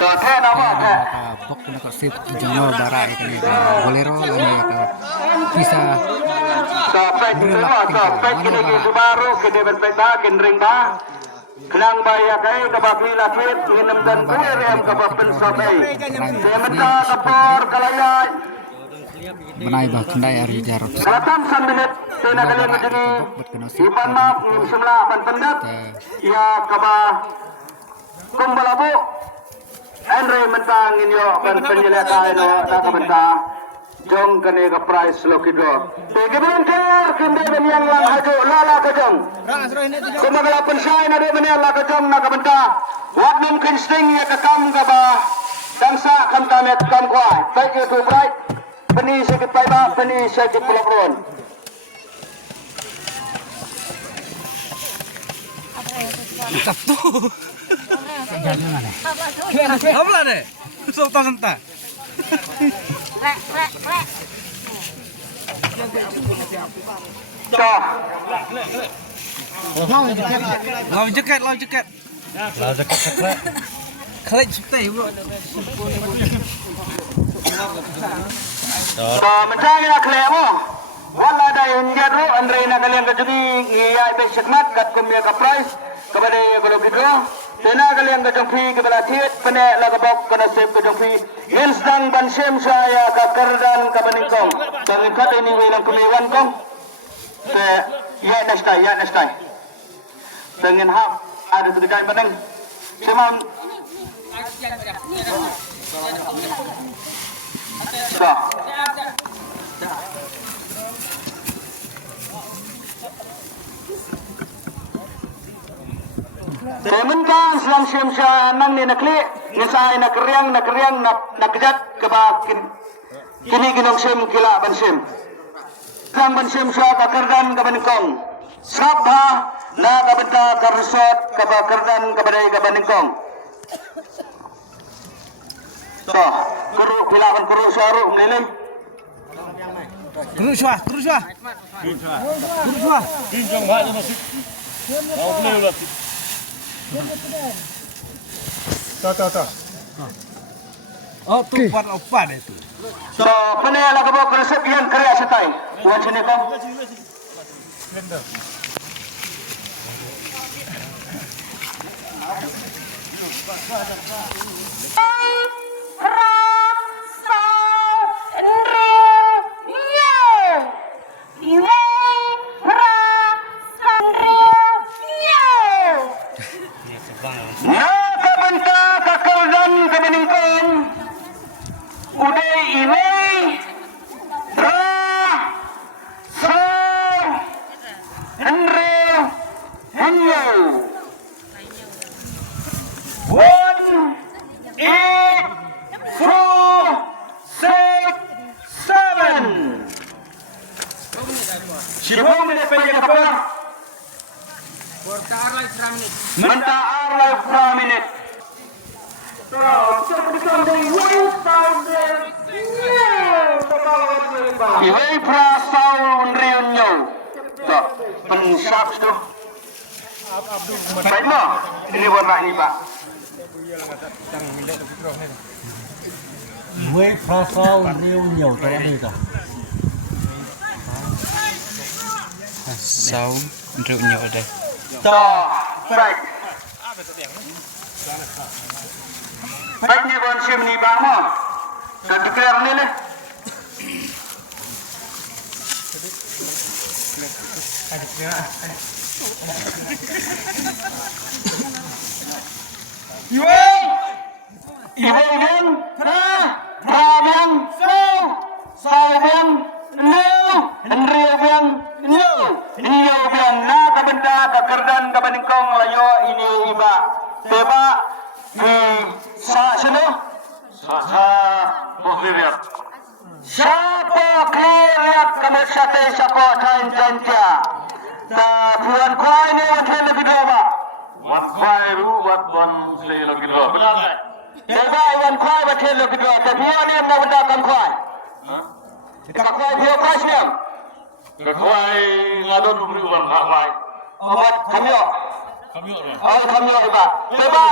Pok na ka sip jono bara ikani bolero lagi ka visa baru kini berpeta kinring ba kelang baya kai kabakli lakit nginam dan kuir yang kabapen sabai sementa kapor kalayai menai bah kendai ari jarot selatan sambilit tena kalian menjadi ipan mak semla ban pendat ya kabah kumbalabu Andre mentang inyo kan penjelasan no nakabenta jong kene ka price lokido tegeben kinde yang lang hajo lala ka jong kumagala pensay na de men la ka jong nakabenta wag mungkin sting ya ka kam ka ba dangsa kam tamet kam kwai take it to bright peni sakit pai ba peni sakit pelakron sabtu apa lah deh sultan senta lau jaket kalian cipta bro mencari nak lemo wala ada yang jadu Andre nak kalian kejudi iya besikmat kat kumia ka price kepada kalau gitu tena kalian ke jongpi ke belatiet pene la kabok kana sep ke jongpi instan ban sem saya ka kerdan ka beningkong tangin kat ini wilang kumiwan kong te ya nestai tangin hap ada sedekah beneng semam so Sementara selang siam nang ni nakli, nisai nakriang nakjat kebakin. Kini ginong sim kila bansim. Selang bansim siya kakerdan kabaningkong. Sabha na kabenta karsot kabakerdan kabadai kabaningkong. So, kuru pilakan kuru suaru nilai. terus wah Tinjong banyak masih. Mau beli lagi. Ta. oh tuh opan itu So, pene la kabok resep yang kerja setai. Buat sini kong. Mentaar live minute. Iway prasau unriunyo. So, pensap tu. Baik mo, ini warna ini pak. Mới phao phao rêu nhiều cái này cả. sau rượu nhiều đây So, baik. Baik ni bon sim ni ba mo. Tak clear ni le. Iway yang yang sau yang Henry yang yang na kabenda kakerdan kabaningkong layo ini iba teba di sa sino sa buhiriat siapa cleariat kamu siapa tain janja ta buan kuai ni wanten lebih dua Wat khairu wat bon sei lagi lo. Benar tak? teba iwan kuai wanten lebih dua tapi ni nak benda kan kuai kuai dia kuai ni Kekuai ngadon beri uang hak baik. obat kami Oh, kami iba. Diba,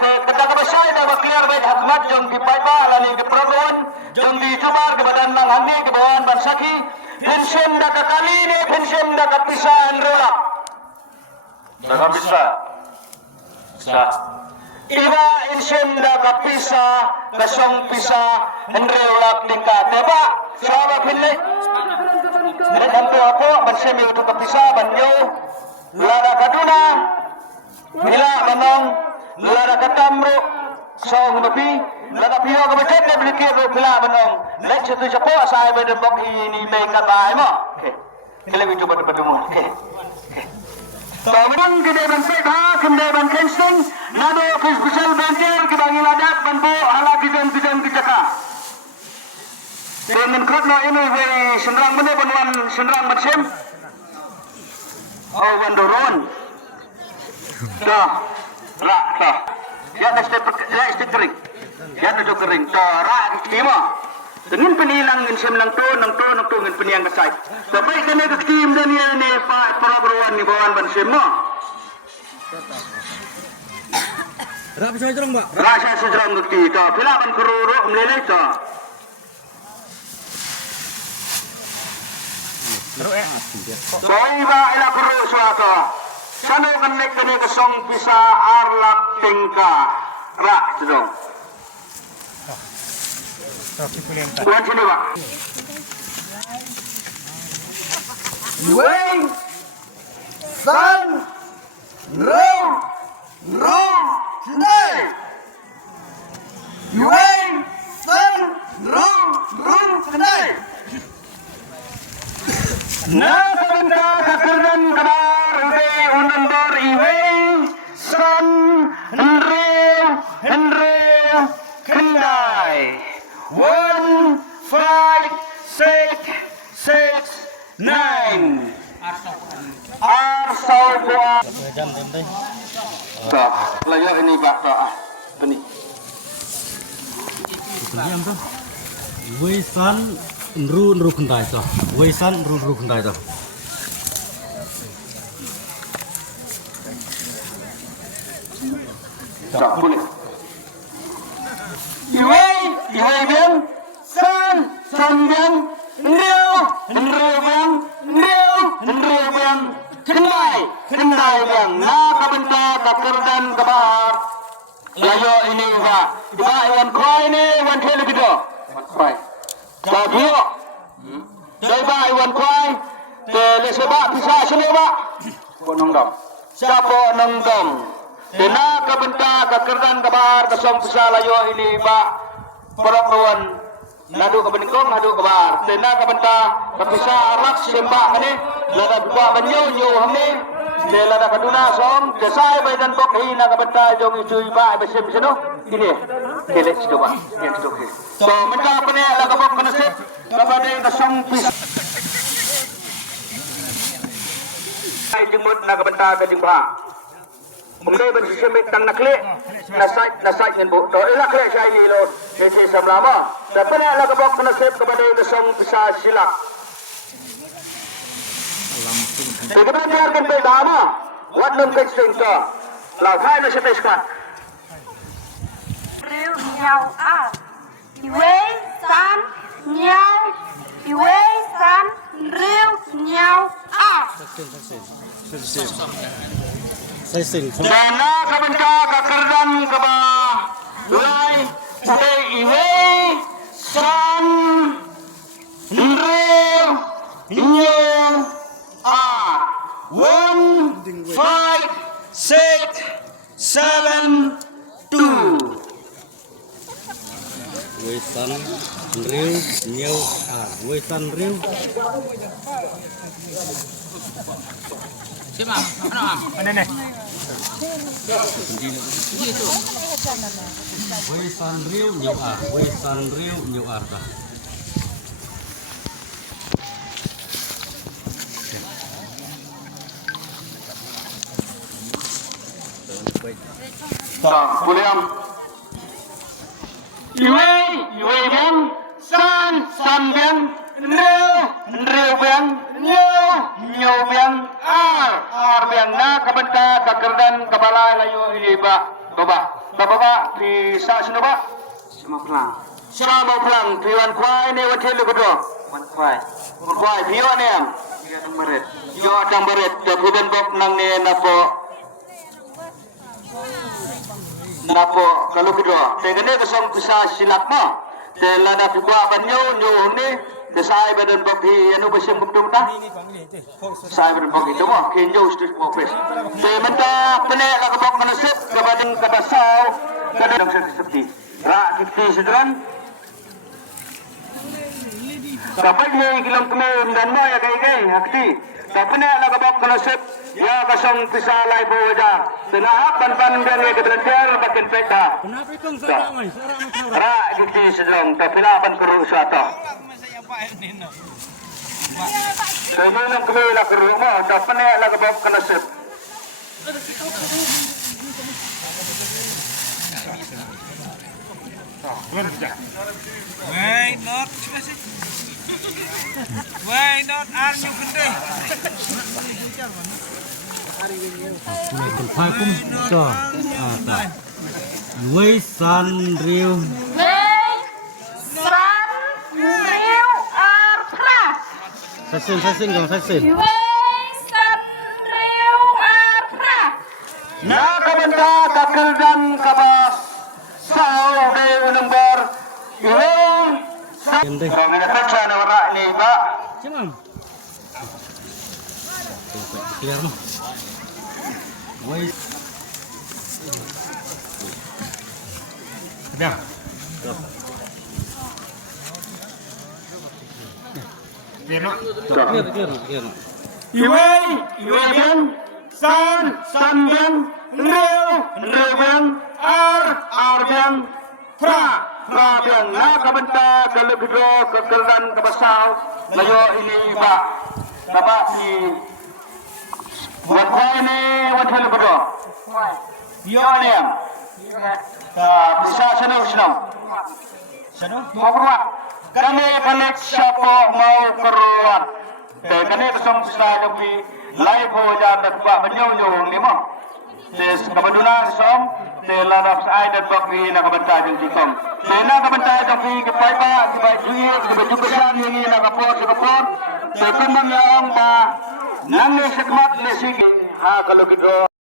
ketika besar dah berkeliar baik khidmat jom di Paiba lani di Progon, jom di Jabar di Badan Manghani di Bawan Bansaki, pensiun dah ke kali ni, pensiun dah ke pisahan rolak. Dah bisa. Sah. Iba pensiun dah ke pisah, kesong pisah, rolak tingkat. Diba, sahabat pilih. Mereka tu apa? Bersemi untuk ke pisah, banyo, lada kaduna. Bila menong lara katamro song nabi lada piyo ka bajet na bilikir bila menong lek setu japo sai bede bok ini be kata mo okay kele video pada mo okay to menong gede ban seha kende ban kensing nado special banjer ke bangi ladak banbo ala kidem dijaka Dengan krot no ini very senrang bende banwan senrang bersim oh wandoron dah, rak dah. Ya dah step kering. Ya dah kering. Dah rak kima. Dengan penilang dengan semlang tu, nang dengan peniang kesai. Tapi kena ke tim dan ya ni perabruan ni bawan ban semua. Rak bisa jerong, Pak. Rak saya sejerang bukti. Dah, bila kan keruruk meleleh dah. Soalnya ilah keruruk suaka. Sano kanek kene kesong bisa arlak tingka rak sedong. Buat sini pak. Weng, san, rong, sendai. Weng, san, rong, sendai. Nah, benda kakerdan kabar ude unandor iwe san Henry kendai 1 5 6 6 9 Arsau buat layak ini pak ini Diam tu. Wisan nru kendai tu. Wisan nru kendai tu. Tak boleh. Iwe biang, san biang, Nreo biang, kendai biang. Nah kabenta kakerdan kabar. Layo ini pak. Iba iwan koi ni, iwan koi lagi do. Koi. Sabio. Iba iwan koi. Tele sebab bisa sini pak. Ponongdom. Siapa nongdom? Dena kabenta kakerdan kabar kasong pusala layo ini pak. Perempuan nadu kebeningkong nadu kabar. Dena kabenta kapisa arak sembah kene. Lada buka banyo nyu hamne. Lada kaduna som. Desai baidan bok hina kabenta jong isu iba besim sino. Ini kele sido pak. Yang sido ke. So menta pene laga bok kanasip kabade kasong pis. Ai jemut na kabenta kadimba. Mungkin bersisik tang nakle, nasai ngin bu. Do ilah kle saya ini lo, sesi samlama. Tapi nak lagu bok nasib kepada kesong bisa silap. Kemudian biarkan bedama, wat nom kecing ke, lau kai nasib eskat. Riu nhau a, iwe san nhau, iwe san riu nhau a. Dana kabenta kakerdan kaba lai te iwe san nreo inyo a 1 5 6 7 2 Wisan nriu nyau wisan nriu. Wisan riu nyau arta. Tak, boleh am. Iwe biang, san biang, nreo biang, nyo biang, ar biang. biang na kabenta kakerdan kabala layo iba baba baba di sa sino ba sama pulang piwan kwai ne watil ko wan kwai piwan ne am yo atang baret dapudan bok nang ne napo kalau kedua tegane kesong bisa silap mo te lada pigwa banyo nyo ni te sai badan bok hi anu besim buktum ta sai badan bok itu mo kenjo stus mo pes te menta pene ka bok manasip kabading kadasau kadang seperti ra kiti sidran kapag ni kilang kami dan mo ya kai hakti kapne ala ka bok manasip ya kasong pisalay po waja tinahap pan dan ya kebelantiar bakin peta Kenapa itu saya ramai? Saya ramai. ra kiti sidran tapilapan kuru suato Sebelum kami nak ke rumah, dah penek nak bawa ke nasib. Why not are you gede? Phai kum cho. Ta. Wei san riu. Wei san riu pra. Sasin dong sasin. Wei san riu pra. Nak kabenta kakil dan kabas. Sao de number. Ini. Ende. Kalau kita baca nama ni pak. Cemam. Clear no. Wei. Dah. Clear no. Iwei biang. San biang. Riu biang. Ar biang. Pra biang. Nak kabenta kalau kedua kakil dan kabasau. Layo ini pak. Dapat di buat kau ini wadah kedua. Yo ni yang. Bisa senang. Mau keluar. Kami connect siapa mau keluar. Kami bersama saya di live hoja dapat menyong ni mah. Des kebetulan som telah saya dan bagi nak bentar jeng cikong. Nak bentar jeng ke paipa, ke baju, ke baju kesan ini nak kapor. Sekembang yang ba nang sekmat lesing ha kalau kita